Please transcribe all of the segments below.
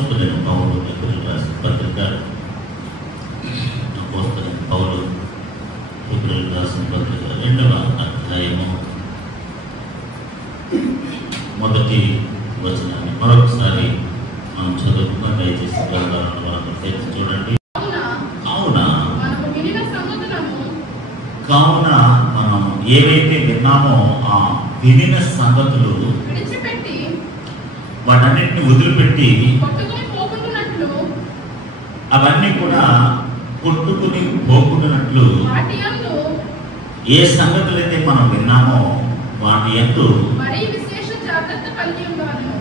అపోస్తలుడైన పౌలు హెబ్రీయులకు రాసిన పత్రిక, అపోస్తలుడైన పౌలు హెబ్రీయులకు రాసిన పత్రిక 2వ అధ్యాయము మొదటి వచనాన్ని మరొకసారి మనం చదువుకున్న దయచేసి గ్రంథాలను మనం తెరిచి చూడండి. కావున మనం ఏవైతే విన్నామో ఆ వినిన సంగతులు వాటన్నిటిని వదిలిపెట్టి అవన్నీ కూడా కొట్టుకుని పోకుండానట్లు ఏ సంగతులైతే మనం విన్నామో వాటి యందు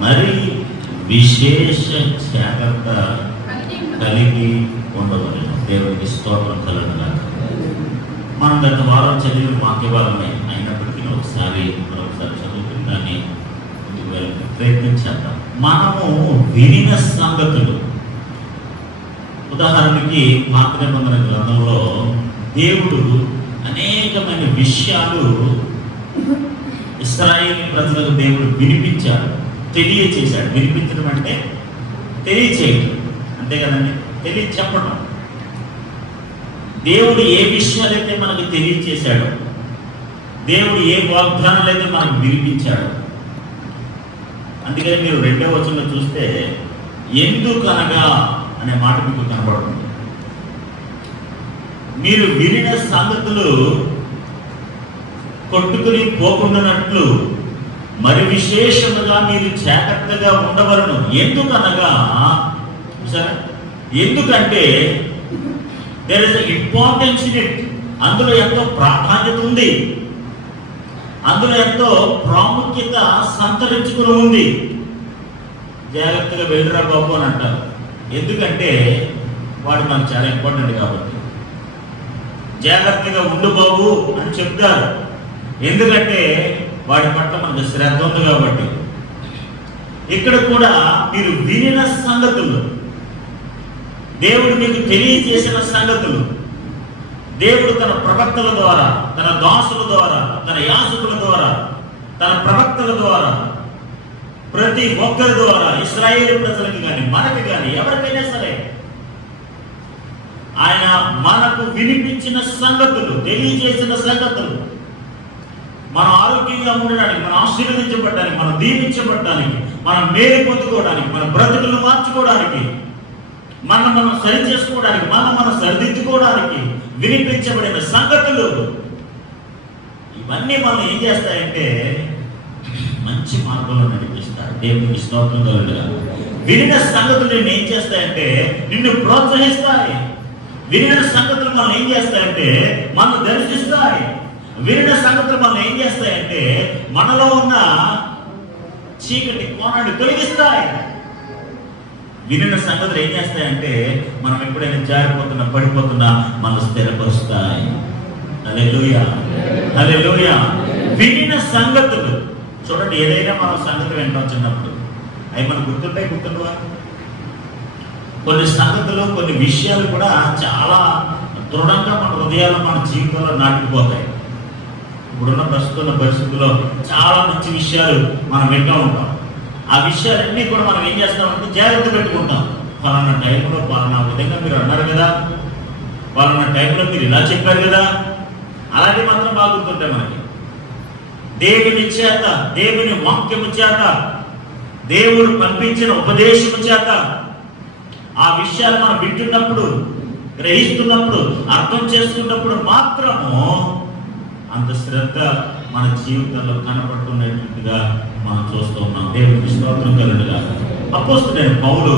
మరి విశేష జాగ్రత్త కలిగి ఉండవలెను. దేవునికి స్తోత్రం కలుగునుగాక. మనం గత వారం చదివిన వాక్యభాగమే అయినప్పటికీ మరొకసారి చదువుకుని దాన్ని ప్రయత్నించేద్దాం. మనము వినిన సంగతులు, ఉదాహరణకి పాత నిబంధన గ్రంథంలో దేవుడు అనేకమైన విషయాలు ఇశ్రాయేలు ప్రజలకు దేవుడు వినిపించాడు, తెలియచేశాడు. వినిపించడం అంటే తెలియచేయడం, అంతే కదండి, తెలియచెప్పడం. దేవుడు ఏ విషయాలైతే మనకు తెలియచేశాడో, దేవుడు ఏ వాగ్దానాలు అయితే మనకు వినిపించాడో. అందుకని మీరు 2వ వచనంలో చూస్తే ఎందుకనగా అనే మాట మీకు కనబడుతుంది. మీరు వినిన సంగతులు కొట్టుకుని పోకుండానట్లు మరి విశేషముగా మీరు జాగ్రత్తగా ఉండవలను. ఎందుకనగా సరే, ఎందుకంటే there is an importance in it. అందులో ఎంతో ప్రాధాన్యత ఉంది, అందులో ఎంతో ప్రాముఖ్యత సంతరించుకుని ఉంది. జాగ్రత్తగా వెళ్ళిరా బాబు అని అంటారు. ఎందుకంటే వాడు మనకు చాలా ఇంపార్టెంట్ కాబట్టి. జాగ్రత్తగా ఉండు బాబు అని చెప్తారు, ఎందుకంటే వాడి పట్ల మనకు శ్రద్ధ ఉంది కాబట్టి. ఇక్కడ కూడా మీరు వినిన సంగతులు, దేవుడు మీకు తెలియజేసిన సంగతులు, దేవుడు తన ప్రవక్తల ద్వారా, తన దాసుల ద్వారా, తన యాజకుల ద్వారా, తన ప్రవక్తల ద్వారా, ప్రతి ఒక్కరి ద్వారా, ఇశ్రాయేలు ప్రజలకు కానీ మనకి కానీ ఎవరికైనా సరే ఆయన మనకు వినిపించిన సంగతులు, తెలియజేసిన సంగతులు, మనం ఆరోగ్యంగా ఉండడానికి, మనం ఆశీర్వదించబడడానికి, మనం దీవించబడడానికి, మనం మేలు పొందుకోవడానికి, మన బ్రతుకులు మార్చుకోవడానికి, మనం సరి చేసుకోవడానికి, మనం సరిదిద్దుకోవడానికి వినిపించబడిన సంగతులు. ఇవన్నీ మనం ఏం చేస్తాయంటే మంచి మార్గంలో నడిపిస్తాయి. దేవునికి స్తోత్రం కలుగునుగాక. వినిన సంగతులు నిన్ను ఏం చేస్తాయంటే నిన్ను ప్రోత్సహిస్తాయి. వినిన సంగతులు మనం ఏం చేస్తాయంటే మనం దర్శిస్తాయి. వినిన సంగతులు మనం ఏం చేస్తాయంటే మనలో ఉన్న చీకటి కోణాన్ని తొలగిస్తాయి. వినిన సంగతులు ఏం చేస్తాయంటే మనం ఎప్పుడైనా జారిపోతున్నా, పడిపోతున్నా మనం స్థిరపరుస్తాయి. హల్లెలూయా, హల్లెలూయా. వినిన సంగతులు చూడండి, ఏదైనా మనం సంగతి వింటాం చిన్నప్పుడు, అవి మనకు గుర్తుండవా? కొన్ని సంగతులు, కొన్ని విషయాలు కూడా చాలా దృఢంగా మన హృదయాలు, మన జీవితంలో నాటుకుపోతాయి. ఇప్పుడున్న ప్రస్తుత పరిస్థితుల్లో చాలా మంచి విషయాలు మనం వింటూ ఉంటాం. ఆ విషయాలన్నీ కూడా మనం ఏం చేస్తామంటే జాగ్రత్త పెట్టుకుంటాం. పలానా టైంలో పలానా విధంగా మీరు అన్నారు కదా, పలానా టైంలో మీరు ఇలా చెప్పారు కదా, అలాంటి మాత్రం బాగుంటుంటాయి మనకి. దేవుని చేత, దేవుని వాక్యము చేత, దేవుడు పంపించిన ఉపదేశము చేత ఆ విషయాలు మనం వింటున్నప్పుడు, గ్రహిస్తున్నప్పుడు, అర్థం చేసుకున్నప్పుడు మాత్రము అంత శ్రద్ధ మన జీవితంలో కనపడుతున్నట్టుగా మనం చూస్తూ ఉన్నాం. దేవునికి స్తోత్రం కలుగునుగాక. అపోస్తలుడైన పౌలు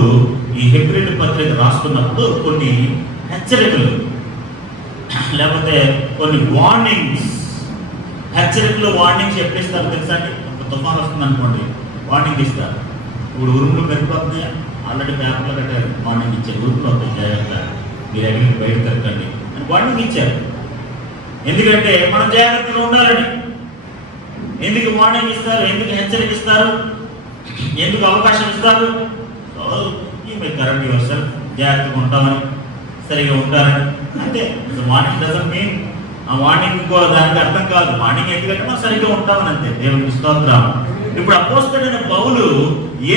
ఈ హెబ్రీయుల పత్రిక రాస్తున్నప్పుడు కొన్ని హెచ్చరికలు, లేకపోతే కొన్ని వార్నింగ్స్, హెచ్చరికలు, వార్నింగ్స్ చెప్పిస్తారు. తెలుసా అండి? ఒక తుఫాన్ వస్తుంది అనుకోండి, వార్నింగ్ ఇస్తారు. ఇప్పుడు ఉరుములు పెరిగిపోతున్నాయా? ఆల్రెడీ పేపర్లో కట్టారు, వార్నింగ్ ఇచ్చారు. ఉరుములు వస్తాయి, జాగ్రత్త, మీరు ఎక్కడికి బయట తిరగండి అని వార్నింగ్ ఇచ్చారు. ఎందుకంటే మనం జాగ్రత్తగా ఉండాలని. ఎందుకు వార్నింగ్ ఇస్తారు? ఎందుకు హెచ్చరిక ఇస్తారు? ఎందుకు అవకాశం ఇస్తారు? కరెంట్ యువర్ జాగ్రత్తగా ఉంటామని, సరిగా ఉంటారని. అంతే. వార్నింగ్ డజంట్ మీన్ ఆ వార్నింగ్ దానికి అర్థం కాదు. వార్నింగ్ ఎందుకంటే మనం సరిగ్గా ఉంటామని, అంతే. దేవునికి స్తోత్రం. ఇప్పుడు అపోస్తలుడైన పౌలు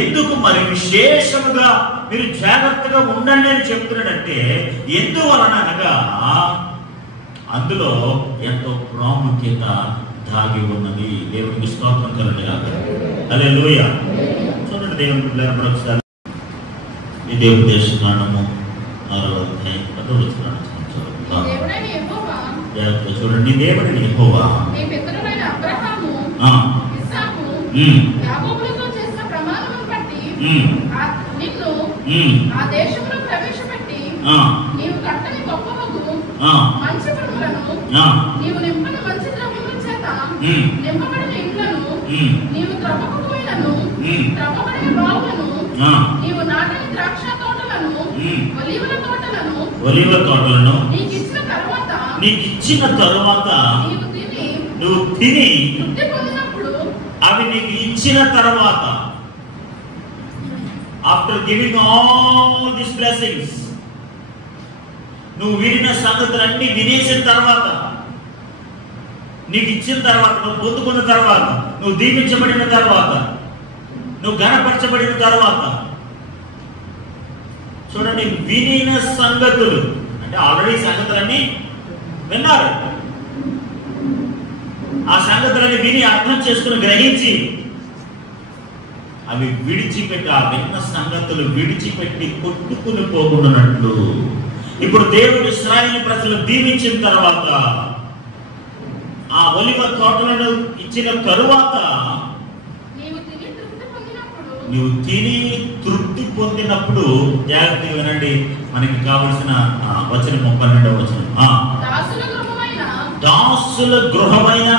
ఎందుకు మరి విశేషముగా మీరు జాగ్రత్తగా ఉండండి అని చెప్తున్నాడంటే, ఎందువలన అనగా అందులో ఎంతో ప్రాముఖ్యత దాగి ఉన్నది. దేవునికి స్తోత్రం కలుగుగాక. హల్లెలూయా. చూడండి దేవుని పిల్లలు మరొకసారి ఈ దేవుని దేశకాండము 6వ అధ్యాయం 10వ వచనం చూడండి. దేవుడైన యెహోవా యాకోబులతో చేసిన ప్రమాణమును బట్టి నిన్ను ఆ దేశంలో ప్రవేశపెట్టి నీవు కట్టని గొప్పవగు మంచి పనులను నీవు నింపని మంచి ద్రవ్యముల చేత నింపబడిన ఇండ్లను నీవు త్రవ్వకపోయినను త్రవ్వబడిన బావులను నీవు నాటని ద్రాక్ష తోటలను ఒలీవల తోటలను నీకు ఇచ్చిన తరువాత నువ్వు తిని తృప్తి పొందినప్పుడు, అవి నీకు ఇచ్చిన తర్వాత, after giving all this blessings, నువ్వు వినిన సంగతులన్నీ వినేసిన తర్వాత, నీకు ఇచ్చిన తర్వాత, నువ్వు పొందుకున్న తర్వాత, నువ్వు దీవించబడిన తర్వాత, నువ్వు ఘనపరచబడిన తర్వాత, చూడండి వినిన సంగతులు అంటే ఆల్రెడీ సంగతులన్నీ విన్నారు. ఆ సంగతులని విని అర్థం చేసుకుని గ్రహించి అవి విడిచిపెట్టి, ఆ విన్న సంగతులు విడిచిపెట్టి కొట్టుకుని పోకున్నట్లు ఇప్పుడు దేవుడు ఇశ్రాయేలు ప్రజలు దీవించిన తర్వాత, ఆ ఒలివ తోటలను ఇచ్చిన తరువాత నువ్వు తిని తృప్తి పొందినప్పుడు, జాగ్రత్తగా వినండి, మనకి కావలసిన వచనం 32వ వచనం. దాసుల గృహమైన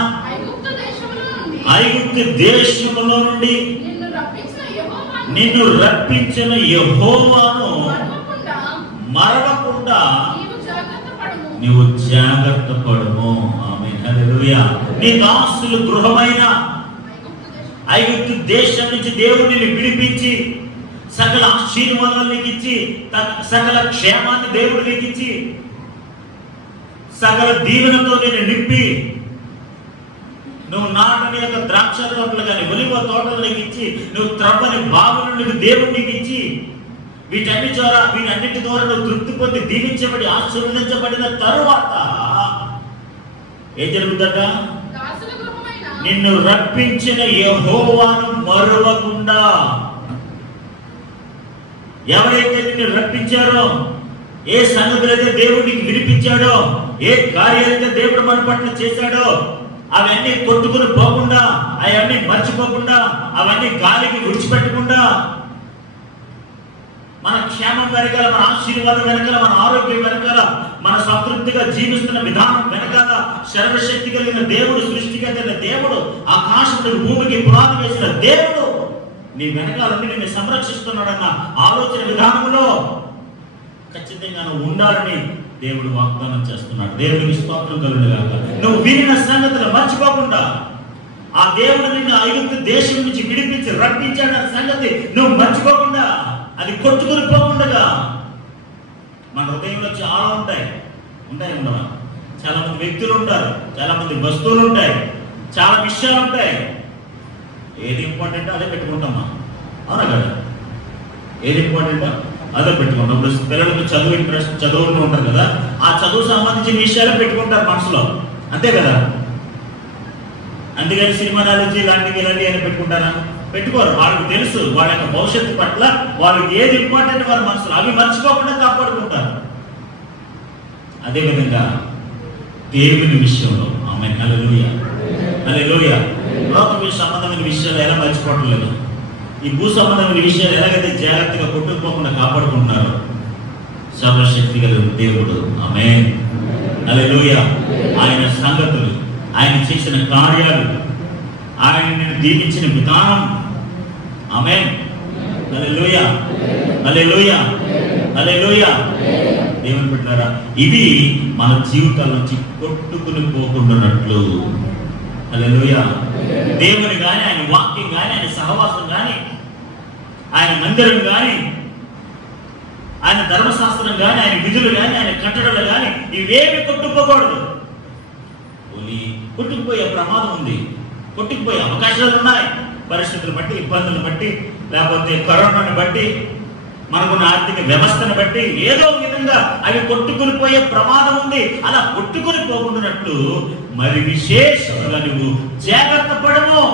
ఐగుప్తు దేశములో నుండి నిన్ను రప్పించిన యెహోవాను మరవకుండా నీవు జాగ్రత్త పడుము. ఆమేన్. హల్లెలూయా. నీ దాసుల గృహమైన ఐగుప్తు దేశం నుంచి దేవుడు నిన్ను విడిపించి సకల ఆశీర్వాదాలు నీకు ఇచ్చి, సకల క్షేమాన్ని దేవుడు నీకు ఇచ్చి, సకల దీవెనతో నేను నింపి, నువ్వు నాటని యొక్క ద్రాక్ష తోటలు కానీ ఒలివ తోటలు నీకు ఇచ్చి, నువ్వు త్రవ్వని బావులు నీకు దేవుడు నీకు ఇచ్చి, వీటన్నిటి ద్వారా నువ్వు తృప్తి పొంది దీవించబడి ఆశీర్వదించబడిన తరువాత ఏం జరుగుతుందట? నిన్ను రప్పించిన యెహోవాను మరువకుండా. ఎవరైతే నిన్ను రప్పించారో, ఏ సంగతులైతే దేవుడికి వినిపించాడో, ఏ కార్యాలైతే దేవుడు మన పట్ల చేశాడో, అవన్నీ కొట్టుకుని పోకుండా, అవన్నీ మర్చిపోకుండా, అవన్నీ గాలికి విడిచిపెట్టకుండా, మన క్షేమం వెనకాల, మన ఆశీర్వాదం వెనకాల, మన ఆరోగ్యం వెనకాల, మన సంతృప్తిగా జీవిస్తున్న విధానం వెనకాల సర్వశక్తి కలిగిన దేవుడు, సృష్టికర్త దేవుడు, ఆకాశమును భూమికి పునాది వేసిన దేవుడు నీ వెనకాలన్నీ నిన్ను సంరక్షిస్తున్నాడన్న ఆలోచన విధానంలో ఖచ్చితంగా నువ్వు ఉండాలని దేవుడు వాగ్దానం చేస్తున్నాడు. దేవుడికి స్తోత్రం కలుగుగాక. నువ్వు వినిన సంగతులు మర్చిపోకుండా, ఆ దేవుడు నిన్ను ఐగుప్తు దేశం నుంచి విడిపించి రప్పించాడన్న సంగతి నువ్వు మర్చిపోకుండా, అది కొట్టుకుని పోకుండా, మన హృదయంలో చాలా ఉంటాయి ఉండవా? చాలా మంది వ్యక్తులు ఉంటారు, చాలా మంది వస్తువులు ఉంటాయి, చాలా విషయాలు ఉంటాయి. ఏది ఇంపార్టెంట్ అదే పెట్టుకుంటామా? అవునా కదా? ఏది ఇంపార్టెంట్ అదే పెట్టుకుంటాం. ఇప్పుడు పిల్లలకు చదువులు ఉంటారు కదా, ఆ చదువు సంబంధించిన విషయాలు పెట్టుకుంటారు మనసులో, అంతే కదా? అందుకని సినిమా నాలెడ్జ్ ఇలాంటివి అని పెట్టుకుంటారా? పెట్టుకోరు. వాళ్ళకి తెలుసు వాళ్ళ యొక్క భవిష్యత్తు పట్ల వాళ్ళకి ఏది ఇంపార్టెంట్ వారి మనసులో, అవి మర్చిపోకుండా కాపాడుకుంటారు. అదేవిధంగా దేవుని విషయంలో ఆమేన్. హల్లెలూయా. హల్లెలూయా. లోక సంబంధమైన విషయాలు ఎలా మర్చిపోవడం లేదు, ఈ భూ సంబంధమైన విషయాలు ఎలాగైతే జాగ్రత్తగా కొట్టుకుపోకుండా కాపాడుకుంటున్నారో సర్వశక్తి కలిగిన దేవుడు ఆమేన్. హల్లెలూయా. ఆయన సంగతులు, ఆయన చేసిన కార్యాలు, ఆయన దీవించిన విధానం ఆమేన్. హల్లెలూయా. హల్లెలూయా. హల్లెలూయా. దేవుని బిడ్డలారా, ఇవి మన జీవితాల నుంచి కొట్టుకుని పోకుండానట్లు. హల్లెలూయా. దేవుని కానీ, ఆయన వాక్యం కానీ, ఆయన సహవాసం కానీ, ఆయన మందిరం కానీ, ఆయన ధర్మశాస్త్రం కానీ, ఆయన విధులు కానీ, ఆయన కట్టడలు కానీ, ఇవేమి కొట్టుకోకూడదు. కొట్టుకుపోయే ప్రమాదం ఉంది, కొట్టుకుపోయే అవకాశాలు ఉన్నాయి. పరిస్థితులు బట్టి, ఇబ్బందులు బట్టి, లేకపోతే కరోనాను బట్టి, మనకున్న ఆర్థిక వ్యవస్థను బట్టి ఏదో విధంగా అవి కొట్టుకుని పోయే ప్రమాదం ఉంది. అలా కొట్టుకుని పోకుండానట్లు మరి విశేషంగా నువ్వు జాగ్రత్త పడము.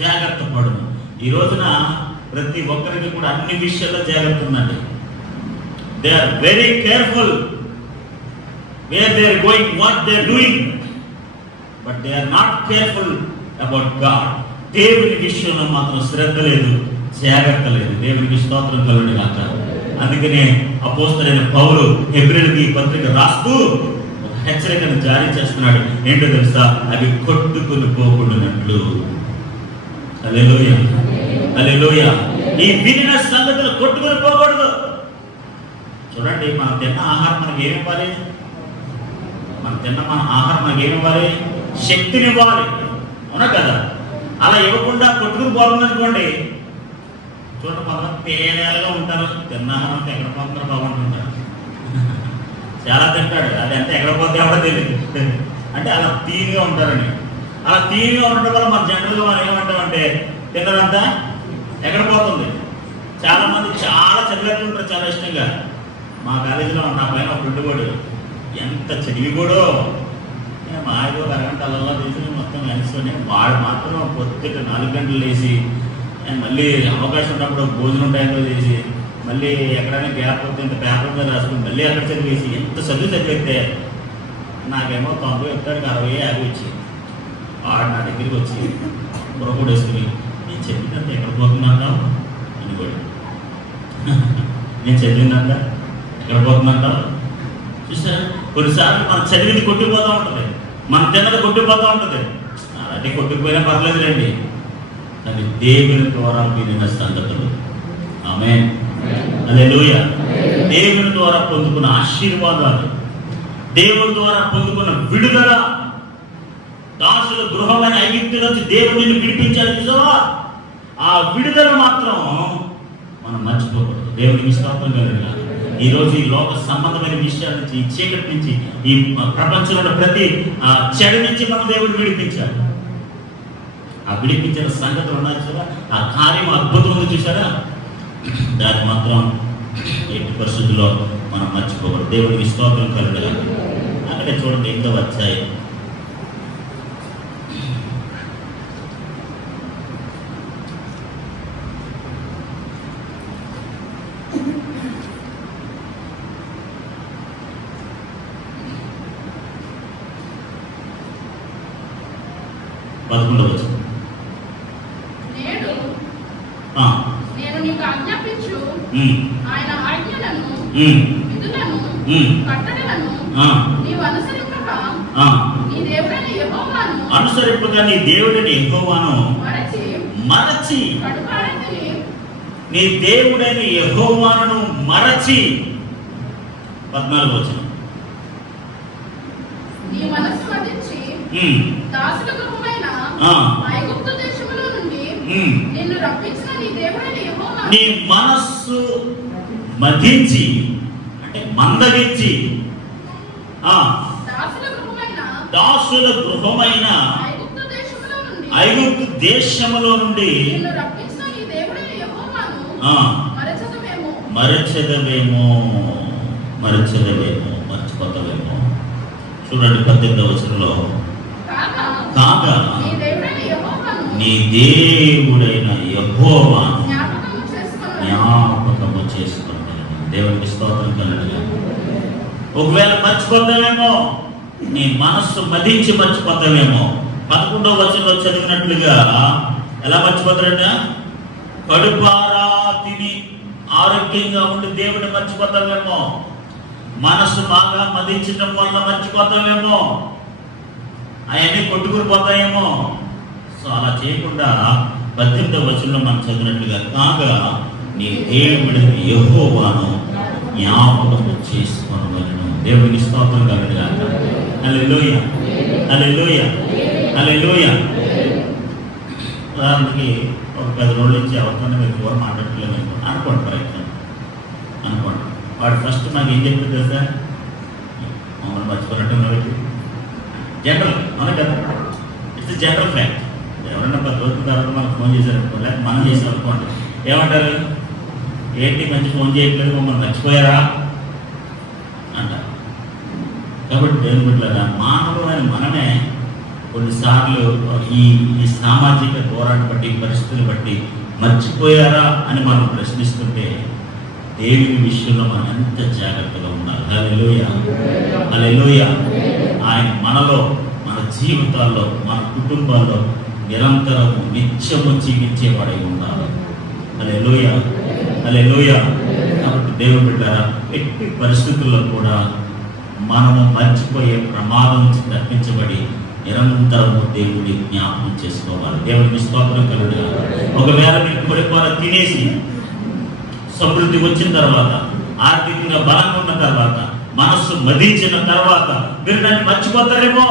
జాగ్రత్త పడము. ఈ రోజున ప్రతి ఒక్కరికి కూడా అన్ని విషయాల్లో జాగ్రత్త ఉందండి. They are very careful where they are going, what they are doing, but they are not careful about God. దేవుని విషయంలో మాత్రం శ్రద్ధ లేదు, జాగ్రత్త లేదు. దేవునికి స్తోత్రం కలుగును గాక. అందుకనే అపోస్తలుడైన పౌలు హెబ్రీయులకి పత్రిక రాస్తూ ఒక హెచ్చరికను జారీ చేస్తున్నాడు. ఏంటో తెలుసా? అవి కొట్టుకుని పోకుండానట్లు. హల్లెలూయా, హల్లెలూయా. ఈ వినిన సంగతులు కొట్టుకుని పోకూడదు. చూడండి, మనం తిన్న ఆహారం మనకి ఏమి ఇవ్వాలి? మన ఆహారం మనకి ఏమి ఇవ్వాలి? శక్తిని ఇవ్వాలి, అవునా కదా? అలా ఇవ్వకుండా కొట్టుకుని పోతుంది అనుకోండి, చూడండి, కొంతమంది తేనేలుగా ఉంటారు. తిన్న ఆహారం ఎక్కడ పోతుందో బాగుంటుంటారు. చాలా తింటాడు, అది ఎంత ఎక్కడ పోతే ఎవడో తెలియదు. అంటే అలా తీనిగా ఉంటారని. అలా తీనిగా ఉండడం వల్ల మన జనరల్గా మనం ఏమంటామంటే తిన్నదంతా ఎక్కడ పోతుంది. చాలా మంది చాలా చదివేట్లు ఉంటారు, చాలా ఇష్టంగా. మా కాలేజీలో నా పైన ఒక ఫ్రెండ్ కూడా ఎంత చదివి కూడా మా ఐదో అరగంట అలా తీసి మొత్తం కలిసుకొని వాడు మాత్రం పొద్దుట 4 గంటలు లేచి మళ్ళీ అవకాశం ఉన్నప్పుడు భోజనం టైంలో చేసి మళ్ళీ ఎక్కడైనా గ్యాప్ వస్తే ఇంత పేపర్ మీద రాసుకుని మళ్ళీ అక్కడ చదివేసి ఎంత చదివితే నాకేమో 90 ఎక్కడికి 60, 50 వచ్చి వాడు నా దగ్గరికి వచ్చి బుర్రకూడ వేసుకుని నేను చెప్పినంత ఎక్కడ పోతుందంట అని కూడా నేను చదివిందంట ఎక్కడ పోతుందంట. చూసారా, కొన్నిసార్లు మనం చదివింది కొట్టిపోతూ ఉంటుంది, మన తిన్నది కొట్టిపోతూ ఉంటుంది. అలాంటి కొట్టుకుపోయినా పర్లేదు రండి, కానీ దేవుని ద్వారా వినిన సంగతులు. ఆమేన్, హల్లెలూయా. దేవుని ద్వారా పొందుకున్న ఆశీర్వాదాలు, దేవుని ద్వారా పొందుకున్న విడుదల, దాసుల గృహమైన ఐగుప్తు నుంచి దేవుడు నిన్ను విడిపించాడు చూసావా? ఆ విడుదల మాత్రం మనం మర్చిపోకూడదు. దేవునికి స్తోత్రం కలుగును గాక. ఈ రోజు ఈ లోక సంబంధమైన విషయాల నుంచి, ఈ చీకటి నుంచి, ఈ ప్రపంచంలో ప్రతి చెడు నుంచి మనం దేవుడు విడిపించాడు. ఆ విడిపించిన సంగతులు ఉన్నాయి చూసారా? ఆ కార్యం అద్భుతం ఉంది చూసారా? దాన్ని మాత్రం ఎట్టి పరిస్థితుల్లో మనం మర్చిపోకూడదు. దేవుడికి స్తోత్రం కలుగును గాక. అక్కడే చూడండి, 8వ అధ్యాయం 11వ వచనం. నేను నీకు ఆజ్ఞాపించు ఆయన ఆజ్ఞలను, విధులను, కట్టడలను నీవు అనుసరింపగా నీ దేవుడైన యెహోవాను మరచి నీ దేవుడైన యెహోవాను మరచి. 14వ వచనం. నీ మనస్సు మదించి దాసుల గృహమైన ఐగుప్తు దేశములో నుండి నిన్ను రప్పించిన నీ దేవుడైన యెహోవా. నీ మనస్సు మదించి అంటే మందగించి దాసుల గృహమైన ఐగుప్తు దేశములో నుండి మరచెదవేమో మర్చిపోతావేమో. చూడండి 18వ వచనంలో, కాగా నీ దేవుడైన యెహోవాను జ్ఞాపకము చేసుకుంటాను. దేవునికి స్తోత్రం కలుగును గాక. ఒకవేళ మర్చిపోతావేమో, నీ మనస్సు మదించి మర్చిపోతావేమో. 11వ వచనంలో చదివినట్లుగా ఎలా మర్చిపోతారంట? కడుపారా తిని ఆరోగ్యంగా ఉండి దేవుడిని మర్చిపోతావేమో. మనస్సు బాగా మదించడం వల్ల మర్చిపోతావేమో. అవన్నీ కొట్టుకుని పోతాయేమో. సో అలా చేయకుండా 18వ వచనంలో మనం చదివినట్లుగా, కాగా నీ దేవుడిని యెహోవాను జ్ఞాపకము చేసుకొనవలెను. దేవునికి స్తోత్రం కలుగును గాక. హల్లెలూయా, హల్లెలూయా, హల్లెలూయా. ఉదాహరణకి ఒక 10 రోజుల నుంచి ఎవరికైనా మీరు ఫోన్ మాట్లాడట్లేదు అనుకోండి, ప్రయత్నం అనుకోండి. వాడు ఫస్ట్ మాకు ఏం చెప్తుంది తెలుసా? మమ్మల్ని మర్చిపోయినట్టు జనరల్, అవును కదా? ఇట్స్ ఇది జనరల్ ఫ్యాక్ట్. ఎవరైనా 10 రోజుల తర్వాత మనకు ఫోన్ చేశారనుకో, లేకపోతే మనం చేసాం అనుకోండి, ఏమంటారు? ఏంటి మంచి ఫోన్ చేయట్లేదు, మమ్మల్ని మర్చిపోయారా అంటారు. కాబట్టి దేవుని బిడ్డలారా, మానవులైన మనమే కొన్నిసార్లు ఈ సామాజిక పోరాటం బట్టి, పరిస్థితులు బట్టి మర్చిపోయారా అని మనం ప్రశ్నిస్తుంటే దేవుని విషయంలో మనం ఎంత జాగ్రత్తగా ఉండాలి. హల్లెలూయా, హల్లెలూయా. ఆయన మనలో, మన జీవితాల్లో, మన కుటుంబాల్లో నిరంతరము నిత్యము జీవించేవాడై ఉండాలి. హల్లెలూయా, హల్లెలూయా. కాబట్టి దేవుని బిడ్డలారా, ఎట్టి పరిస్థితుల్లో కూడా మనము మర్చిపోయే ప్రమాదం నుంచి తప్పించబడి నిరంతరము దేవుడి జ్ఞాపకం చేసుకోవాలి. దేవుడికి స్తోత్రం కలుగుగా. ఒకవేళ మీరు పరిపాల తినేసి సమృద్ధి వచ్చిన తర్వాత, ఆర్థికంగా బలంగా ఉన్న తర్వాత, మనస్సు మదించిన తర్వాత మీరు దాన్ని మర్చిపోతారేమో.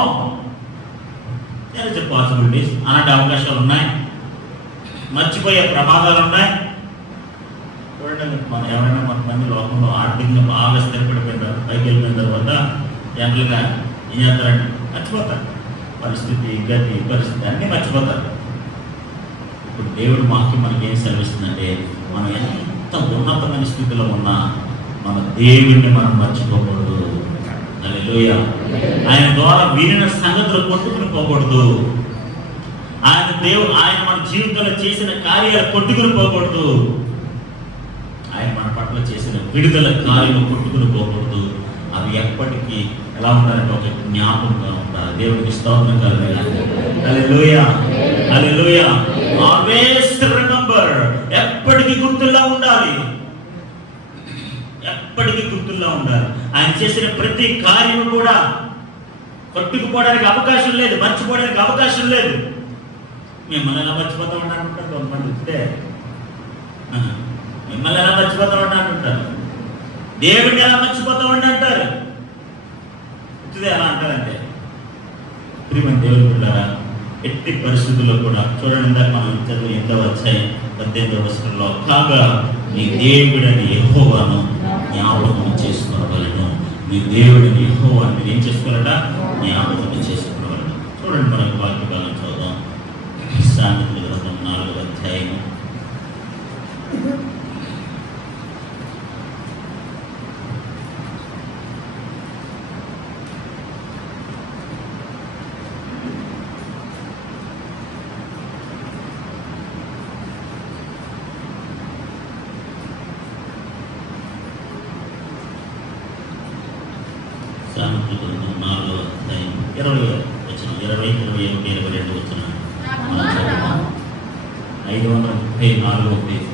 పాసిబిలిటీస్ అలాంటి అవకాశాలు ఉన్నాయి, మర్చిపోయే ప్రమాదాలు ఉన్నాయి. చూడండి, మనం ఎవరైనా కొంతమంది లోకంలో ఆర్థికంగా బాగా స్థిరపడిపోయినారు, పైకి వెళ్ళిపోయిన తర్వాత జనరల్గా ఏం చేస్తారంటే మర్చిపోతారు. పరిస్థితి, గతి, పరిస్థితి అన్నీ మర్చిపోతారు. ఇప్పుడు దేవుడు వాక్యం మనకి ఏం సెలవిస్తుందంటే, మనం ఎంత ఉన్నతమైన స్థితిలో ఉన్నా మన దేవుడిని మనం మర్చిపోకూడదు. హల్లెలూయా. ఆయన ద్వారా వినిన సంగతులు కొట్టుకుని పోకూడదు. ఆయన మన జీవితంలో చేసిన కార్యాలు కొట్టుకుని పోకూడదు. ఆయన మన పట్ల చేసిన విడుదల కార్యాలు కొట్టుకుని పోకూడదు. అవి ఎప్పటికీ ఎలా ఉండాలంటే ఒక జ్ఞాపకంగా ఉండాలి. దేవుడికి స్తోత్రం కలుగుగా. హల్లెలూయా, హల్లెలూయా. ఆల్వేస్ రిమెంబర్, ఎప్పటికీ గుర్తుల్లో ఉండాలి, ఎప్పటికీ గుర్తుల్లో ఉండాలి. ఆయన చేసిన ప్రతి కార్యము కూడా కొట్టుకుపోవడానికి అవకాశం లేదు, మర్చిపోవడానికి అవకాశం లేదు. మిమ్మల్ని ఎలా మర్చిపోతా ఉంటారు కొంతమంది ఇస్తే, మిమ్మల్ని ఎలా మర్చిపోతా ఉంటారు, దేవుడిని ఎలా మర్చిపోతా అంటారు. ఇదే ఎలా అంటారంటే, ప్రియమైన దేవుని బిడ్డలారా, ఎట్టి పరిస్థితుల్లో కూడా చూడండి, ఇందాక మనం చదువు ఎంత వచ్చాయి 18వ వచనంలో, కాగా నీ దేవుడిని యెహోవాను జ్ఞాపకం చేసుకోవాలను. మీ దేవుడిని యెహోవాను మీరు ఏం చేసుకోవాలట? జ్ఞాపకం చేసుకోవాలను. చూడండి, మనకు వాక్యకాలం చదువుదాం. సామెతల గ్రంథం 4వ అధ్యాయం 20, 21, 22 వచ్చిన 534 పేజీ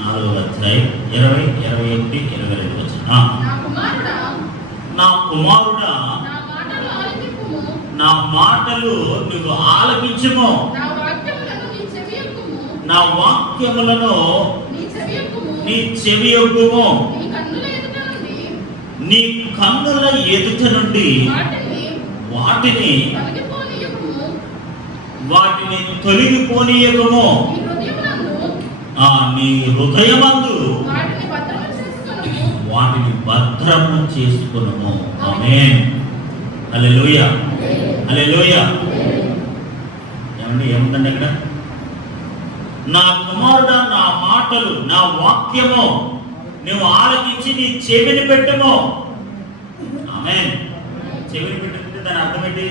4వ అధ్యాయం 20, 21, 22 వచ్చిన. నా కుమారుడా, నా మాటలు నువ్వు ఆలకించుము, నా వాక్యములను నీ చెవియొగ్గుము, నీ కన్నుల ఎదుట నుండి వాటిని తొలగిపోనీయకము, నీ హృదయమందు వాటిని భద్రము చేసుకొనుము. ఆమేన్. హల్లెలూయా, హల్లెలూయా. ఏమండి, ఏముందండి అక్కడ? నా కుమారుడా, నా మాటలు, నా వాక్యము నువ్వు ఆలోచించి నీ చెవిని పెట్టము. ఆమేన్. చెవిని పెట్టుకుంటే దాని అర్థం ఏంటి?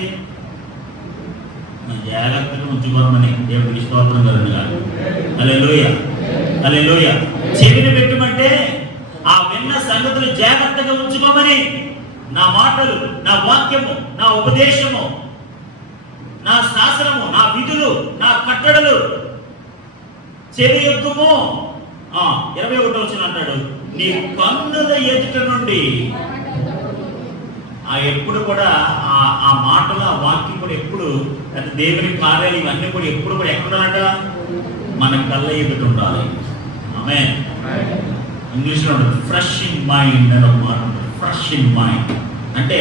జాగ్రత్తగా ఉంచుకోమని దేవుడికి స్తోత్రం కలుగుగా. హల్లెలూయా, హల్లెలూయా. చెవిని పెట్టమంటే ఆ విన్న సంగతులు జాగ్రత్తగా ఉంచుకోమని. నా మాటలు, నా వాక్యము, నా ఉపదేశము, నా శాసనము, నా విధులు, నా కట్టడలు చెవి యొగ్గుము. 21 వచనం అంటాడు, నీ కన్నుల ఎదుట నుండి. ఎప్పుడు కూడా ఆ మాటలు, ఆ వాక్యం కూడా ఎప్పుడు, దేవుని కార్యాలు ఇవన్నీ కూడా ఎప్పుడు కూడా ఎక్కడ ఉండాలంట? మన కళ్ళ ఎదుట ఉండాలి. ఆమేన్. ఇంగ్లీష్లో ఉంటుంది ఫ్రెష్ ఇన్ మైండ్ అని ఒక మాట ఉంటుంది. ఫ్రెష్ ఇన్ మైండ్ అంటే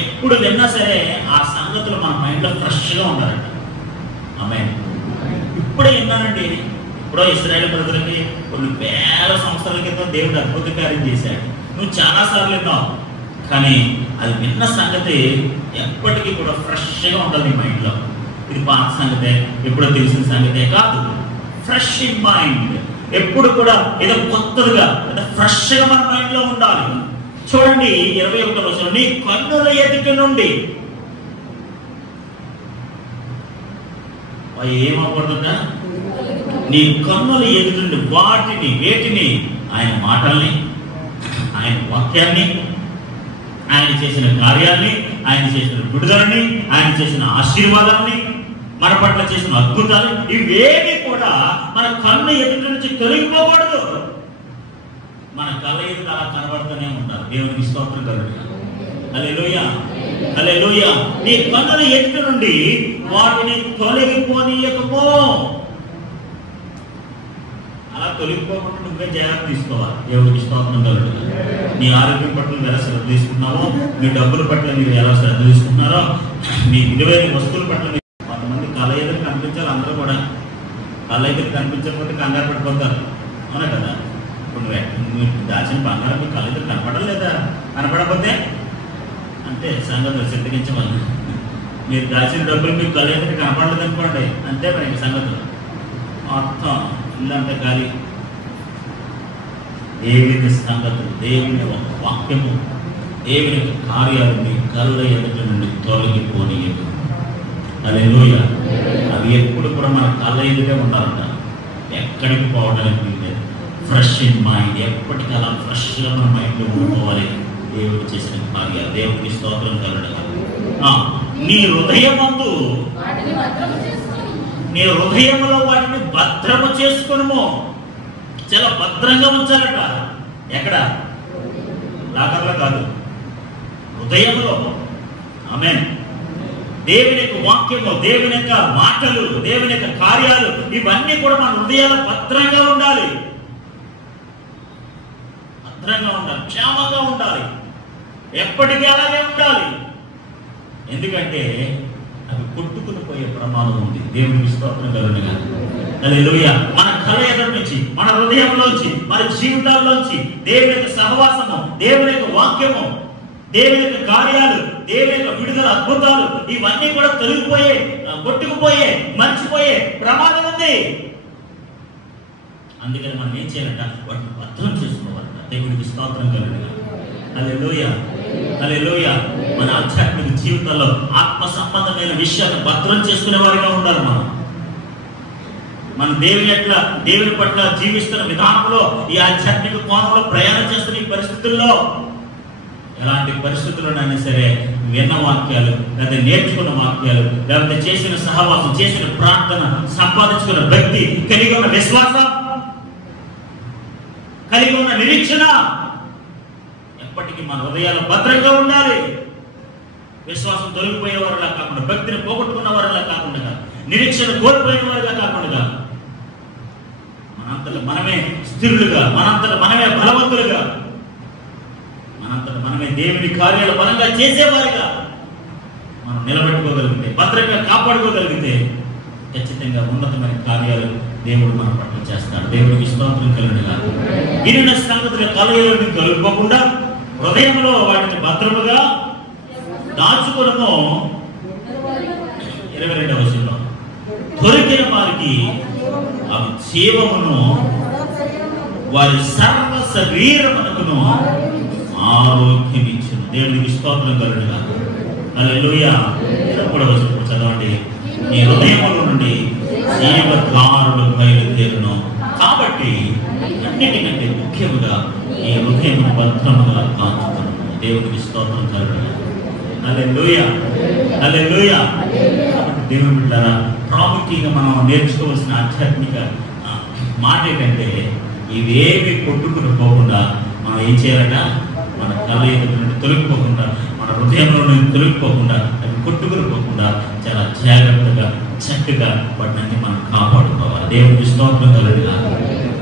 ఎప్పుడు విన్నా సరే ఆ సంగతులు మన మైండ్లో ఫ్రెష్గా ఉండాలంట. ఆమేన్. ఇప్పుడే విన్నానండి, ఇప్పుడో ఇశ్రాయేలు ప్రజలకి కొన్ని వేల సంవత్సరాల క్రితం దేవుడు అద్భుత కార్యం చేశాడు. నువ్వు చాలాసార్లు విన్నావు, కానీ అది విన్న సంగతి ఎప్పటికీ కూడా ఫ్రెష్గా ఉంటుంది మీ మైండ్లో. ఇది పాత సంగతే, ఎప్పుడో తెలిసిన సంగతే కాదు. ఫ్రెష్ ఇన్ మైండ్, ఎప్పుడు కూడా ఏదో కొత్తగా ఏదో ఫ్రెష్గా మన మైండ్లో ఉండాలి. చూడండి 21వ వచనం, నీ కన్నుల ఎదుట నుండి ఏమవుతుంట, నీ కన్నుల ఎదుట నుండి వేటిని ఆయన మాటల్ని, ఆయన వాక్యాన్ని, ఆయన చేసిన కార్యాన్ని, ఆయన చేసిన విడుదలని, ఆయన చేసిన ఆశీర్వాదాన్ని, మన పట్ల చేసిన అద్భుతాలు, ఇవేమి కూడా మన కన్ను ఎదుటి నుంచి తొలగిపోకూడదు. మన కళ్ళ ఎదుట అలా కనబడుతూనే ఉంటారు. దేవునికి స్తోత్రం కలుగుతుంది. హల్లెలూయా, హల్లెలూయా. నీ కన్నుల ఎదుటి నుండి వాటిని తొలగిపోనీయకమో. అలా తొలగిపోకుండా నువ్వే జాగ్రత్త తీసుకోవాలి. దేవుడికి స్తోత్రం కలుగుతుంది. నీ ఆరోగ్యం పట్ల మీరు ఎలా శ్రద్ధ తీసుకున్నావో, మీ డబ్బుల పట్ల మీరు ఎలా శ్రద్ధ తీసుకున్నారో, మీ విలువైన వస్తువుల పట్ల కొంతమంది కళ్ళ ఎదురు కనిపించాలి. అందరూ కూడా కళ్ళ ఎదురు కనిపించకపోతే కంగారు పడిపోతారు. అవునా కదా? ఇప్పుడు మీరు దాచిన బంగారం మీ కళ్ళ ఎదురు కనపడం లేదా? కనపడకపోతే అంటే సంగతులు సిద్ధగించమని. మీరు దాచిన డబ్బులు మీకు కళ్ళ ఎదురు కనపడలేదు అనుకోండి, అంతే మరి సంగతులు మొత్తం ఇల్లంతా ఖాళీ. దేవుని సంగతులు, దేవుని ఒక వాక్యము, దేవుని కార్యాలు మీ కళ్ళ ఎదుట నుండి తొలగిపోనీయదు. హల్లెలూయా. అవి ఎప్పుడు కూడా మన కళ్ళ ఎదుటే ఉండాలంట, ఎక్కడికి పోవడానికి లేదు. ఫ్రెష్ ఇన్ మైండ్, ఎప్పటికీ అలా ఫ్రెష్గా మన మైండ్లో ఉండిపోవాలి. దేవుడు చేసిన కార్యాలు, దేవుడికి స్తోత్రం కలగడం. నీ హృదయమందు, నీ హృదయంలో వాటిని భద్రము చేసుకును. చాలా భద్రంగా ఉంచాలట. ఎక్కడ? లాకర్లో కాదు, హృదయంలో. ఆమేన్. దేవుని యొక్క వాక్యము, దేవుని యొక్క మాటలు, దేవుని యొక్క కార్యాలు, ఇవన్నీ కూడా మన హృదయాలు భద్రంగా ఉండాలి. భద్రంగా ఉండాలి, క్షేమంగా ఉండాలి, ఎప్పటికీ అలాగే ఉండాలి. ఎందుకంటే అవి కొట్టుకుని పోయే ప్రమాదం ఉంది. దేవునికి స్తోత్రం కలుగునుగా. హల్లెలూయా. మన కళ్ళ ఎదుట నుంచి, మన హృదయంలోంచి, మన జీవితాల్లోంచి దేవుని యొక్క సహవాసము, దేవుని యొక్క వాక్యము, దేవుని యొక్క కార్యాలు, దేవుని యొక్క విడుదల, అద్భుతాలు, ఇవన్నీ కూడా తొలగిపోయే, కొట్టుకుపోయే, మర్చిపోయే ప్రమాదం ఉంది. అందుకని మనం ఏం చేయాలంట? వాటిని భద్రం చేసుకోవాలంట. దేవునికి స్తోత్రం కలుగునుగా. హల్లెలూయా, హల్లెలూయా. మన ఆధ్యాత్మిక జీవితంలో ఆత్మ సంబంధమైన విషయాన్ని భద్రం చేసుకునే వారిగా ఉండాలి. మన దేవుని పట్ల జీవిస్తున్న విధానంలో, ఈ ఆధ్యాత్మిక కోణంలో ప్రయాణం చేస్తున్న ఈ పరిస్థితుల్లో, ఎలాంటి పరిస్థితుల్లోనైనా సరే విన్న వాక్యాలు, లేదా నేర్చుకున్న వాక్యాలు, లేకపోతే చేసిన సహవాసం, చేసిన ప్రార్థన, సంపాదించుకున్న భక్తి, కలిగి ఉన్న విశ్వాసం, కలిగి ఉన్న నిరీక్షణ ఎప్పటికీ మన హృదయాలు భద్రంగా ఉండాలి. విశ్వాసం తొలగిపోయే వారిలా కాకుండా, భక్తిని పోగొట్టుకున్న వారిలా కాకుండా, నిరీక్షణ కోల్పోయిన వారిలా కాకుండా, మనంతట మనమే స్థిరులుగా, మనంతట మనమే బలవంతులుగా, మనంతట మనమే దేవుని కార్యాలు బలంగా చేసేవారిగా మనం నిలబెట్టుకోగలిగితే, భద్రంగా కాపాడుకోగలిగితే, ఖచ్చితంగా ఉన్నతమైన కార్యాలు దేవుడు మన పట్ల చేస్తాడు. దేవుడికి స్తోత్రం కలుగునుగా. వినిన సంగతుల కలయిలను కలుపుకోకుండా హృదయంలో వాటిని భద్రముగా దాచుకునము. 22వ వచనంలో, దొరికిన వారికి అవి జీవమును, వారి సర్వ శరీరమునకును ఆరోగ్యం ఇచ్చును. దేవునికి స్తోత్రం కలుగునుగా. హల్లెలూయా. 23వ వచనం చదవండి. నీ హృదయముల నుండి జీవధారులు బయలుదేరును. కాబట్టి అన్నిటికంటే ముఖ్యముగా ఈ హృదయమును భద్రముగా కాచుకును. దేవునికి స్తోత్రం కలుగునుగా. హల్లెలూయా, హల్లెలూయా. కాబట్టి దేవుని బిడ్డలారా, ప్రాముఖ్యంగా మనం నేర్చుకోవాల్సిన ఆధ్యాత్మిక మాట ఏంటంటే, ఇవేవి కొట్టుకుని పోకుండా మనం ఏం చేయాలట? మన కళ్ళ ఎదుటి నుండి తొలగిపోకుండా, మన హృదయంలో నుండి తొలగిపోకుండా, అవి కొట్టుకుని పోకుండా చాలా జాగ్రత్తగా, చక్కగా వాటిని మనం కాపాడుకోవాలి. దేవునికి స్తోత్రం కలుగునుగా.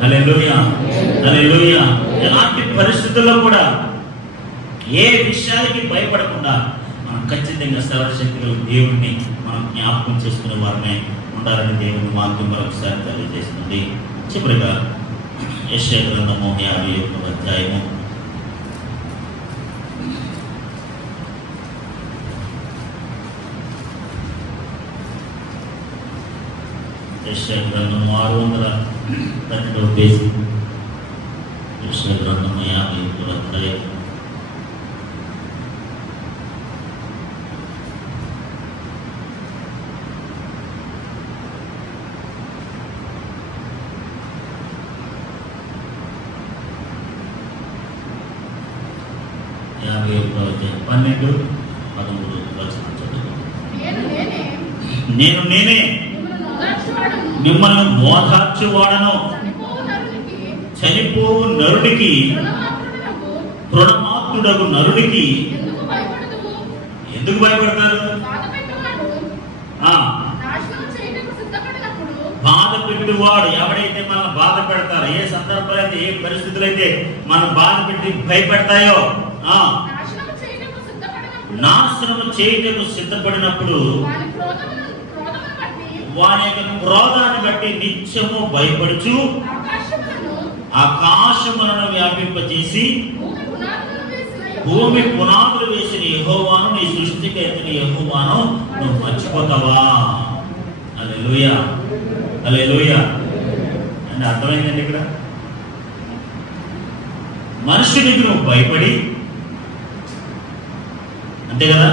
హల్లెలూయా, హల్లెలూయా. ఎలాంటి పరిస్థితుల్లో కూడా ఏ విషయానికి భయపడకుండా మనం ఖచ్చితంగా సర్వశక్తి గల దేవుడిని మనం జ్ఞాపకం చేసుకునే వారమే ఉండాలని దేవుని వాక్యం మరొకసారి తెలియజేస్తుంది. చివరిగా యెషయా గ్రంథము 51వ అధ్యాయము యెషయా గ్రంథము 612వ పేజీ, యెషయా గ్రంథము 51వ అధ్యాయం. యాభై 12-13 వచనం చదువు. నేను నేనే మిమ్మల్ని ఓదార్చువాడను, చనిపోవు నరుడికి తృణమాత్రుడగు నరుడికి ఎందుకు భయపడతారు? బాధ పెట్టువాడు ఎవడైతే మనం బాధ పెడతారో, ఏ సందర్భాలు అయితే, ఏ పరిస్థితులు అయితే మనం బాధ పెట్టి భయపెడతాయో, నాశనం చేయటకు సిద్ధపడినప్పుడు వారి యొక్క క్రోధాన్ని బట్టి నిత్యము భయపడుచు ఆకాశములను వ్యాపింపజేసి భూమి పునాదులు వేసిన యెహోవాను, నీ సృష్టికర్తని యెహోవాను నువ్వు మర్చిపోతావా? హల్లెలూయా, హల్లెలూయా. అంటే అర్థమైందండి ఇక్కడ. మనుషునికి నువ్వు భయపడి, అంతే కదా,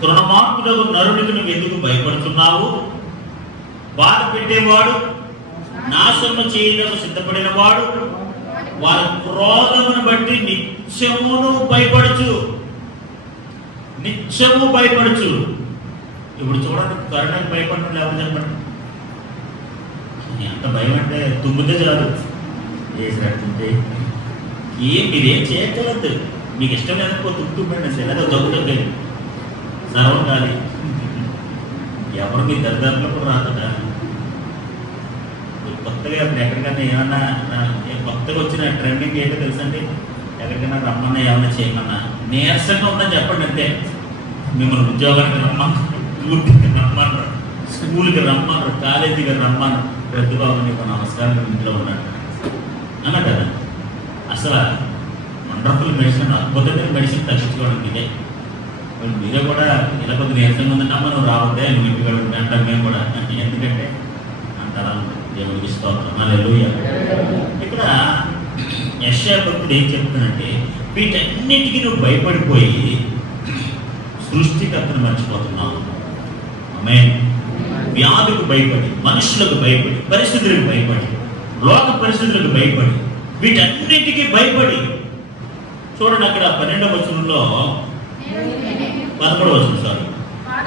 తృణమార్పులకు నరుడికి నువ్వు ఎందుకు భయపడుతున్నావు? బాధ పెట్టేవాడు, నాశనం చేయడం సిద్ధపడిన వాడు, వారి క్రోధమును బట్టి నిత్యమును భయపడుచు, నిత్యము భయపడుచు. ఇప్పుడు చూడండి, కరుణకు భయపడడం లేకపోతే చెప్పండి. ఎంత భయం అంటే తుమ్మితే చాలు వేసినట్టుంటే మీరేం చేయట్లేదు. మీకు ఇష్టం లేకపోతే తుమ్ముతుండండి, లేదా దగ్గుతుంది, సర్వం కాదు. ఎవరు మీ దరిదారులకు రాదుట. కొత్తగా ఇప్పుడు ఎక్కడికన్నా ఏమన్నా కొత్తగా వచ్చిన ట్రెండింగ్ ఏంటో తెలుసండి? ఎక్కడికైనా రమ్మన్నా, ఏమన్నా చేయమన్నా నీరసంగా ఉందని చెప్పండి. అంటే మిమ్మల్ని ఉద్యోగానికి రమ్మన్నారు, పూర్తిగా రమ్మన్నారు, స్కూల్కి రమ్మన్నారు, కాలేజీకి రమ్మన్నారు. పెద్ద బాబు నీకు నమస్కారం, ఇంట్లో ఉన్నాడు అన్నా కదా. అసలు వండర్ఫుల్ మెడిసిన్, అద్భుతమైన మెడిసిన్ తగ్గించుకోవడం ఇదే. మీరే కూడా ఇలా కొద్ది నీరసంగా ఉందంటే అమ్మ నువ్వు రావద్దే, నువ్వు ఇంటికి వెళ్తే అంటారు మేము కూడా. ఎందుకంటే అంటారా? దేవుడికి స్తోత్రం, హల్లెలూయా. ఇక్కడ యెషయా భక్తుడు ఏం చెప్తానంటే, వీటన్నిటికీ నువ్వు భయపడిపోయి సృష్టికర్తను మర్చిపోతున్నావు. ఆమేన్. వ్యాధులకు భయపడి, మనుషులకు భయపడి, పరిస్థితులకు భయపడి, లోక పరిస్థితులకు భయపడి, వీటన్నిటికీ భయపడి. చూడండి అక్కడ 12వ వచనంలో, 13వ వచనం, సారీ,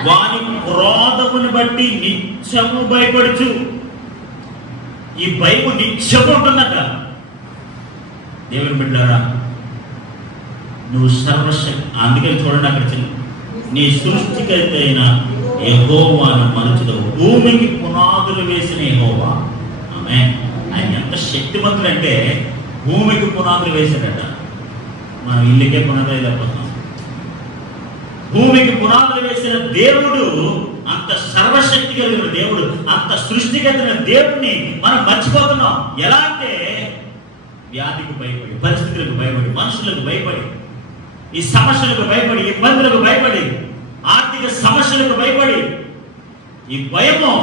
వాని క్రోధముని బట్టి నిత్యము భయపడుచు. ఈ భయము నిత్యము ఉంటుందట. దేవుని బిడ్డలారా, నువ్వు సర్వశక్తి, అందుకే చూడండి అక్కడ నీ సృష్టికర్త అయిన యెహోవాను మరచుదవు, భూమికి పునాదులు వేసిన యెహోవా. ఆమేన్. ఆయన ఎంత శక్తిమంతుడంటే భూమికి పునాదులు వేశాడట. మనం ఇల్లుకే పునాదులు అయిపోతున్నాం. భూమికి పునాదులు వేసిన దేవుడు, అంత సర్వశక్తి కలిగిన దేవుడు, అంత సృష్టికర్త దేవుడిని మనం మర్చిపోతున్నాం. ఎలా అంటే వ్యాధికి భయపడి, పరిస్థితులకు భయపడి, మనుషులకు భయపడి, ఈ సమస్యలకు భయపడి, ఇబ్బందులకు భయపడి, ఆర్థిక సమస్యలకు భయపడి, ఈ భయము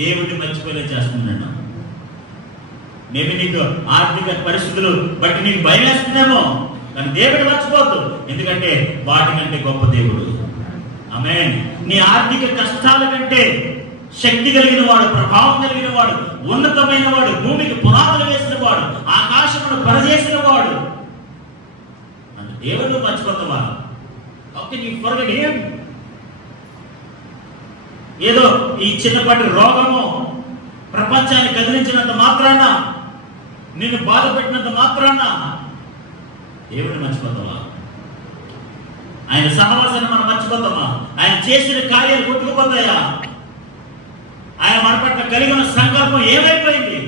దేవుడిని మర్చిపోయేలా చేస్తున్నాడు. మేబీ నీకు ఆర్థిక పరిస్థితులు బట్టి నీకు భయం వేస్తుందేమో, కానీ దేవుడు మర్చిపోద్దు. ఎందుకంటే వాటికంటే గొప్ప దేవుడు. ఆమేన్. నీ ఆర్థిక కష్టాల కంటే శక్తి కలిగిన వాడు, ప్రభావం కలిగిన వాడు, ఉన్నతమైన వాడు, భూమికి పునాదులు వేసిన వాడు, ఆకాశమును పరచేసిన వాడు. అంటే దేవుడు మర్చిపోతావా? ఓకే, నీ ఫర్గెట్ హిమ్. ఏదో ఈ చిన్నపాటి రోగము ప్రపంచాన్ని కదిలించినంత మాత్రాన, నిన్ను బాధ పెట్టినంత మాత్రాన దేవుడిని మర్చిపోతావా? ఆయన సహవాసాన్ని మనం మర్చిపోతామా? ఆయన చేసిన కార్యాలు కొట్టుకుపోతాయా? ఆయన మన పట్ల కలిగిన సంకల్పం ఏమైపోయింది?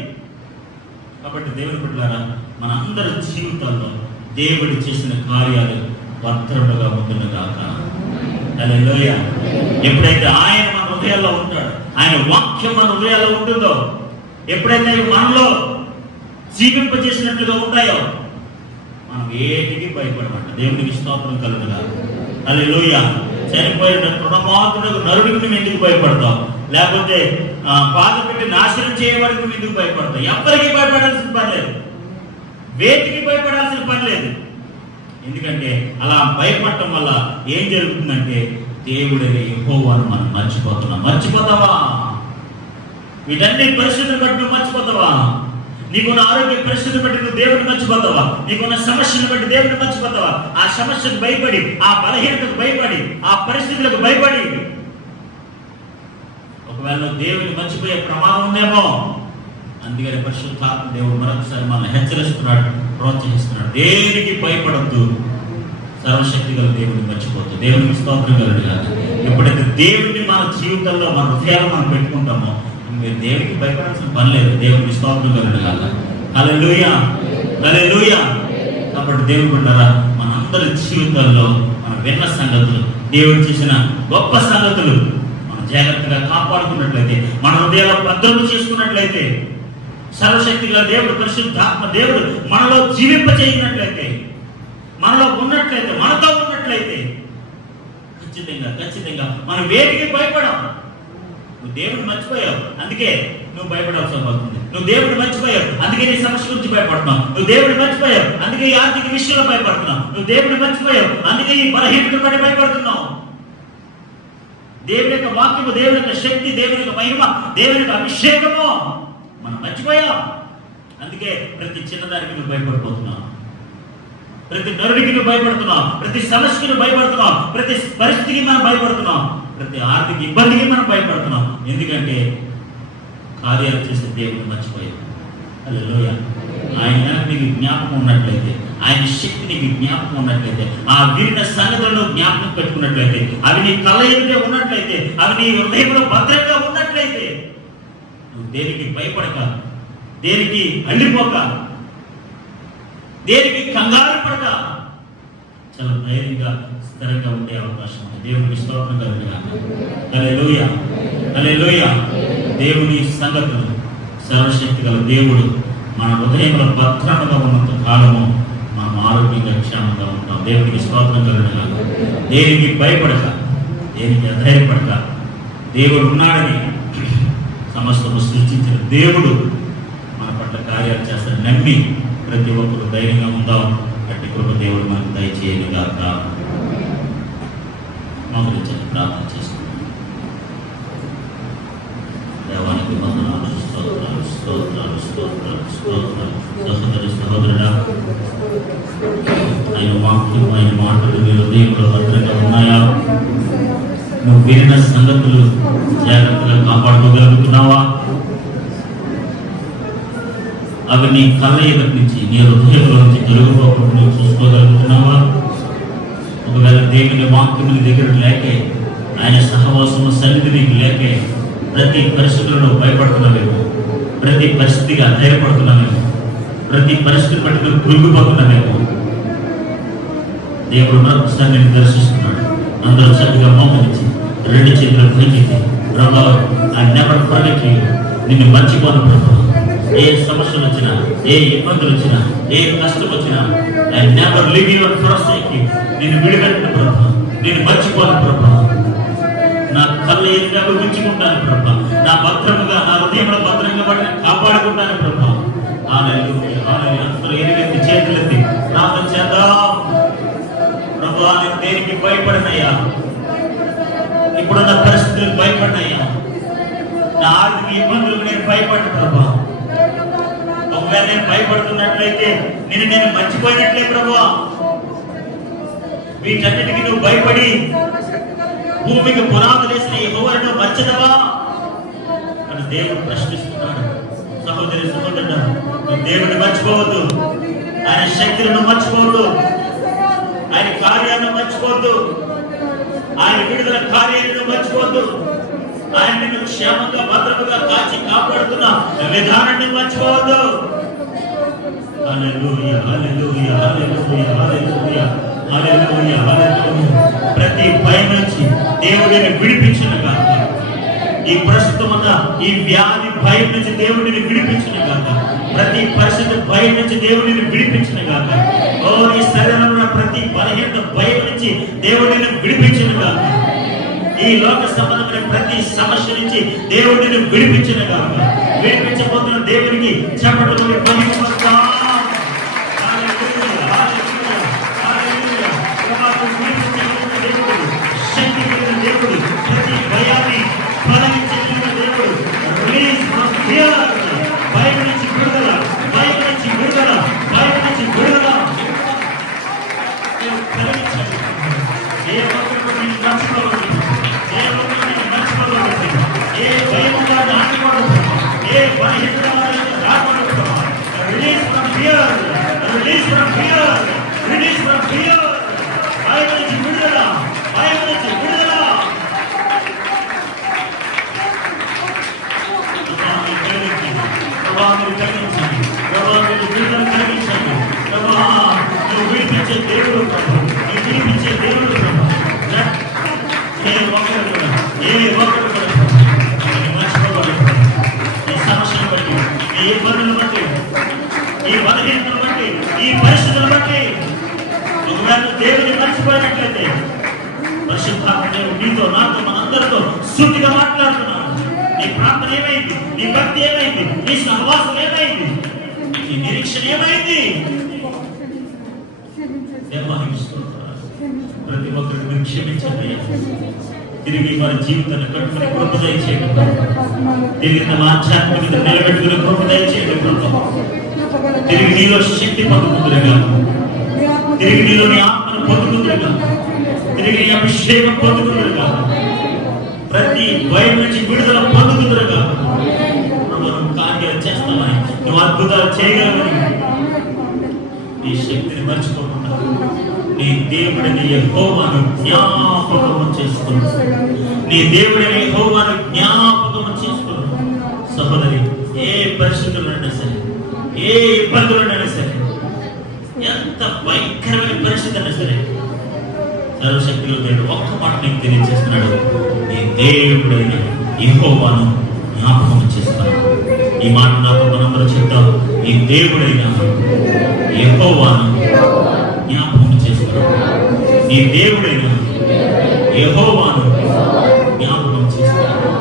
కాబట్టి దేవుని బిడ్డలారా, మన అందరి జీవితాల్లో దేవుడు చేసిన కార్యాలు భద్రుడుగా ఉంటున్న గాక. హల్లెలూయా. ఎప్పుడైతే ఆయన మన హృదయాల్లో ఉంటాడు, ఆయన వాక్యం మన హృదయాల్లో ఉంటుందో, ఎప్పుడైతే మనలో జీవింపజేసినట్లుగా ఉంటాయో, మనం ఏటికి భయపడమంట. దేవునికి స్తోత్రం కలుగుగా. హల్లెలూయా. చనిపోయిన తృణమాత్రులకు నరుడికి నువ్వు ఎందుకు భయపడతావు? లేకపోతే బాధ పెట్టి నాశనం చేయబడి నువ్వు ఎందుకు భయపడతావు? ఎవరికి భయపడాల్సిన పని లేదు, వేటికి భయపడాల్సిన పని లేదు. ఎందుకంటే అలా భయపడటం వల్ల ఏం జరుగుతుందంటే దేవుడిని యెహోవాను మనం మర్చిపోతున్నాం. మర్చిపోతావా? వీటన్ని పరిస్థితులు బట్టి నువ్వు మర్చిపోతావా? నీకున్న ఆరోగ్య పరిస్థితులు బట్టి నువ్వు దేవుడిని మర్చిపోతావా? నీకున్న సమస్యను బట్టి దేవుడిని మర్చిపోతావా? ఆ సమస్యకు భయపడి, ఆ బలహీనతకు భయపడి, ఆ పరిస్థితులకు భయపడి ఒకవేళ నువ్వు దేవుడిని మర్చిపోయే ప్రమాదం ఉందేమో. అందుకని పరిశుద్ధాత్మ దేవుడు మరొకసారి మనల్ని హెచ్చరిస్తున్నాడు, ప్రోత్సహిస్తున్నాడు. దేనికి భయపడద్దు, సర్వశక్తి గల దేవుడిని మర్చిపోద్దు. దేవునికి స్తోత్రం కలుగుగా. ఎప్పుడైతే దేవుడిని మన జీవితంలో మన హృదయాలు మనం పెట్టుకుంటామో మీరు దేవుడికి భయపడాల్సిన పని లేదు. దేవుడికి స్తోత్రం కలుగుగా. హల్లెలూయా, హల్లెలూయా. కాబట్టి దేవుడు బిడ్డలారా, మనందరి జీవితాల్లో మనం విన్న సంగతులు, దేవుడు చేసిన గొప్ప సంగతులు మనం జాగ్రత్తగా కాపాడుకున్నట్లయితే, మన హృదయాల్లో భద్రత చేసుకున్నట్లయితే, సర్వశక్తి గల దేవుడు, పరిశుద్ధాత్మ దేవుడు మనలో జీవింపచేయనట్లయితే, మనలో ఉన్నట్లయితే, మనతో ఉన్నట్లయితే ఖచ్చితంగా ఖచ్చితంగా మనం వేటికి భయపడాం. నువ్వు దేవుడిని మర్చిపోయావు, అందుకే నువ్వు భయపడాల్సి వస్తుంది. నువ్వు దేవుడిని మర్చిపోయావు, అందుకే నీ సమస్య గురించి భయపడుతున్నావు. నువ్వు దేవుడిని మర్చిపోయావు, అందుకే ఈ ఆర్థిక విషయంలో భయపడుతున్నావు. నువ్వు దేవుడిని మర్చిపోయావు, అందుకే ఈ బలహీనతను బట్టి భయపడుతున్నావు. దేవుని యొక్క వాక్యము, దేవుని యొక్క శక్తి, దేవుని యొక్క మహిమ, దేవుని యొక్క అభిషేకము మనం మర్చిపోయాం. అందుకే ప్రతి చిన్నదానికి నువ్వు భయపడిపోతున్నావు, ప్రతి నరుడికి నువ్వు భయపడుతున్నావు, ప్రతి సమస్యకి నువ్వు భయపడుతున్నావు, ప్రతి పరిస్థితికి మనం భయపడుతున్నాం, ప్రతి ఆర్థిక ఇబ్బందికి మనం భయపడుతున్నాం. ఎందుకంటే కార్యాలు చేసే దేవుడిని మర్చిపోయాం. హల్లెలూయా. ఆయన నీకు జ్ఞాపకం ఉన్నట్లయితే, ఆయన శక్తి నీకు జ్ఞాపకం ఉన్నట్లయితే, ఆ విరిన సంగతులను జ్ఞాపకం పెట్టుకున్నట్లయితే, అవి నీ కళ్ళ ఎదుటే ఉన్నట్లయితే, అవి నీ హృదయంలో భద్రంగా ఉన్నట్లయితే, నువ్వు దేనికి భయపడక, దేనికి అల్లిపోక, దేనికి కంగారు పడక చాలా ధైర్యంగా స్థిరంగా ఉండే అవకాశం ఉంది. దేవునికి స్తోత్రం కలుగుగా. హల్లెలూయా, హల్లెలూయా. దేవుని సంగతులు, సర్వశక్తి గల దేవుడు మన హృదయంలో భద్రంగా ఉన్నంత కాలము మనం ఆరోగ్యంగా క్షేమంగా ఉంటాం. దేవునికి స్తోత్రం కలుగుగా. దేనికి భయపడక, దేనికి అధైర్యపడక, దేవుడు ఉన్నాడని, సమస్తము సృష్టించిన దేవుడు మన పట్ల కార్యాలు చేస్తాడు నమ్మి ప్రతి ఒక్కరు ధైర్యంగా ఉందాం. అట్టి కృప దేవుడు మనకు దయచేయను గాక. మమ్మల్ని ప్రార్థన చేసుకుంటాం. దేవానికి వందనాలు, స్తోత్రాలు, స్తోత్రాలు, స్తోత్రాలు, స్తోత్రాలు. సహోదరి సహోదరుడా, ఆయన వాక్యం, ఆయన మాటలు నీ హృదయంలో భద్రంగా ఉన్నాయా? నువ్వు విన్న సంగతులు జాగ్రత్తగా కాపాడుకోగలుగుతున్నావా? అవి నీ కళ్ళ ఎదుటి నుంచి, నీ హృదయంలో నుంచి తొలగిపోకుండా నువ్వు చూసుకోగలుగుతున్నావా? ఒకవేళ దేవుని వాక్యం నీ దగ్గర లేకే, ఆయన సహవాసము సన్నిధి నీకు లేకే, ప్రతి పరిస్థితుల్లో భయపడుతున్నావేమో, ప్రతి పరిస్థితికి అధైర్యపడుతున్నావేమో, ప్రతి పరిస్థితి బట్టి నువ్వు కృంగిపోతున్నావేమో, దేవుడు మరొకసారి నేను దర్శిస్తున్నాడు. అందరూ చక్కగా మోకరించి రెండు చేతులు పైకెత్తి, ప్రభా ఐ నెవర్ ఫర్గెట్ యు, నిన్ను మర్చిపోను ప్రభా. ఏ సమస్యలు వచ్చినా, ఏ ఇబ్బందులు వచ్చినా, ఏ కష్టం వచ్చినా, I never leave you and forsake you, నిన్ను విడిపెట్టిన ప్రభా, నిన్ను మర్చిపోను ప్రభా. నా కళ్ళ ఎదురుగా ఉంచుకుంటాను ప్రభా, నా భద్రముగా, నా హృదయంలో భద్రంగా పడి కాపాడుకుంటాను ప్రభా. హల్లెలూయా, హల్లెలూయా. అందరూ ఎలుగెత్తి చేతులెత్తి ప్రార్థన చేద్దాం. ప్రభా నేను దేనికి భయపడినయ్యా? ఇప్పుడున్న పరిస్థితులకు భయపడినయ్యా? నా ఆర్థిక ఇబ్బందులకు నేను భయపడ్డ ప్రభా. ఒకవేళ నేను భయపడుతున్నట్లయితే నేను మర్చిపోయినట్లే ప్రభా. వీటన్నిటికీ నువ్వు భయపడి భూమికి పునాదులు వేసిన యెహోవాను మర్చినవా అని దేవుడు ప్రశ్నిస్తున్నాడు. సహోదరి సహోదరుడా, నువ్వు దేవుడిని మర్చిపోవద్దు, ఆయన శక్తులను మర్చిపోవద్దు, ఆయన కార్యాలను మర్చిపోవద్దు, ఆయన విడుదల కార్యాలను మర్చిపోవద్దు, ఆయన నిన్ను క్షేమంగా భద్రముగా కాచి కాపాడుతున్న విధానాన్ని మర్చిపోవద్దు. హల్లెలూయా, హల్లెలూయా, హల్లెలూయా, హల్లెలూయా, హల్లెలూయా, హల్లెలూయా. ప్రతి భయం నుంచి దేవుడిని విడిపించును గాక. ఈ ప్రస్తుతమున్న ఈ వ్యాధి భయం నుంచి దేవుడిని విడిపించును గాక. ప్రతి పరిస్థితి భయం నుంచి దేవుడిని విడిపించును గాక. ఓ నీ శరీరంలో ప్రతి బలహీనత భయం నుంచి దేవుడిని విడిపించును గాక. ఈ లోక సంబంధమైన ప్రతి సమస్య నుంచి దేవుడిని విడిపించిన కాక విడిపించబోతున్న దేవునికి చెప్పడం శక్తి కలిగిన దేవుడు, ప్రతి భయాన్ని తొలగించే దేవుడు. రిలీజ్ ఫ్రమ్ ఫియర్, భయం నుంచి విడుదల, భయం నుంచి విడుదల, భయం నుంచి విడుదల కలిగించండి. ఏ ఒక్కరు నేను మర్చిపోవద్దు, ఏ ఒక్కరు నేను మర్చిపోవద్దు, ఏ భయం వారిని ఆటకూడదు, ఏ బలహీనత వారిని రాకూడదు. Release from fear, release from fear, release from fear. భయం నుంచి విడుదల, భయం నుంచి విడుదల. ప్రభావాన్ని కలిగించండి, ప్రభావాన్ని విడుదల కలిగించండి. ప్రభా నువ్వు విడిపించే దేవుడు, ప్రభు నువ్వు విడిపించే దేవుడు. ప్రభు ఏ ఒక్కరు కూడా మర్చిపోకూడదు. ఈ సమస్యను బట్టి, ఈ ఇబ్బందులను బట్టి, ఈ బలహీనతను బట్టి, ఈ పరిస్థితులను బట్టి ఒకవేళ దేవుని మర్చిపోయినట్లయితే పరిశుద్ధాత్మ దేవుడు నీతో, నాతో, మనందరితో సూటిగా మాట్లాడుతున్నాడు. నీ ప్రార్థన ఏమైంది? నీ భక్తి ఏమైంది? నీ సహవాసం ఏమైంది? నీ నిరీక్షణ ఏమైంది? ప్రతి ఒక్కరికి మీరు క్షమించండి. తిరిగి వారి జీవితాన్ని కట్టుకుని కృప దయచేయండి. తిరిగి తమ ఆధ్యాత్మికత నిలబెట్టుకుని కృప దయచేయండి. తిరిగి నీలో శక్తి పొందుతుందిగా, తిరిగి నీలో నీ ఆత్మను పొందుతుందిగా, తిరిగి నీ అభిషేకం పొందుతుందిగా, ప్రతి భయం నుంచి విడుదల పొందుతుందిగా. నువ్వు కార్యాలు చేస్తామని, నువ్వు అద్భుతాలు చేయగలవని నీ శక్తిని మర్చిపోకుండా నీ దేవుడిని యెహోవాను జ్ఞాపకము చేసుకుని, నీ దేవుడిని యెహోవాను జ్ఞాపకము చేసుకుని. సహోదరి, ఏ పరిస్థితులైనా సరే, ఏ ఇబ్బందులైనా సరే, ఎంత భయంకరమైన పరిస్థితి అయినా సరే, సర్వశక్తిలో దేవుడు ఒక్క మాట నీకు తెలియజేస్తున్నాడు. నీ దేవుడైన యెహోవాను జ్ఞాపకం చేస్తాను. ఈ మాట నాకు మనందరూ చెప్తాం. ఈ దేవుడైన యెహోవాను జ్ఞాపకం చేస్తాను. నీ దేవుడైన యెహోవాను జ్ఞాపకం చేస్తాను.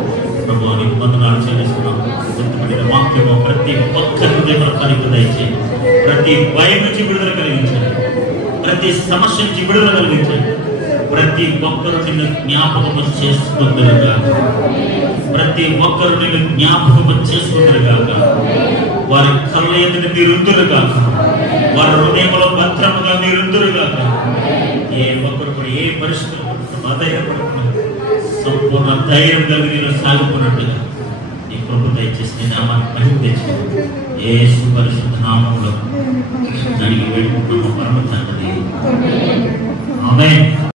ప్రభు నీకు వందనాలు చెల్లిస్తున్నాం. గుర్తుపడిన వాక్యము ప్రతి ఒక్క హృదయానికి దయచేయండి. ప్రతి భయం నుంచి విడుదల కలిగించండి, ప్రతి సమస్య నుంచి విడుదల కలిగించండి. ప్రతి ఒక్కరు నిన్ను జ్ఞాపకము చేసుకుందరుగా, ప్రతి ఒక్కరు నిన్ను జ్ఞాపకము చేసుకుందరుగాక. వారి కళ్ళ ఎదుట మీరుందురుగాక, వారి హృదయంలో భద్రముగా మీరుందురుగాక. ఏ ఒక్కరు కూడా ఏ పరిస్థితులు అధైర్యపడకుండా సంపూర్ణ ధైర్యం కలిగి నేను సాగుకున్నట్టుగా ఈ కృప దయచేసి నీ నామాన్ని మహిమ తెచ్చుకో. యేసు పరిశుద్ధ నామములో అడిగి వేడుకుంటున్నాము పరమ తండ్రి. ఆమేన్.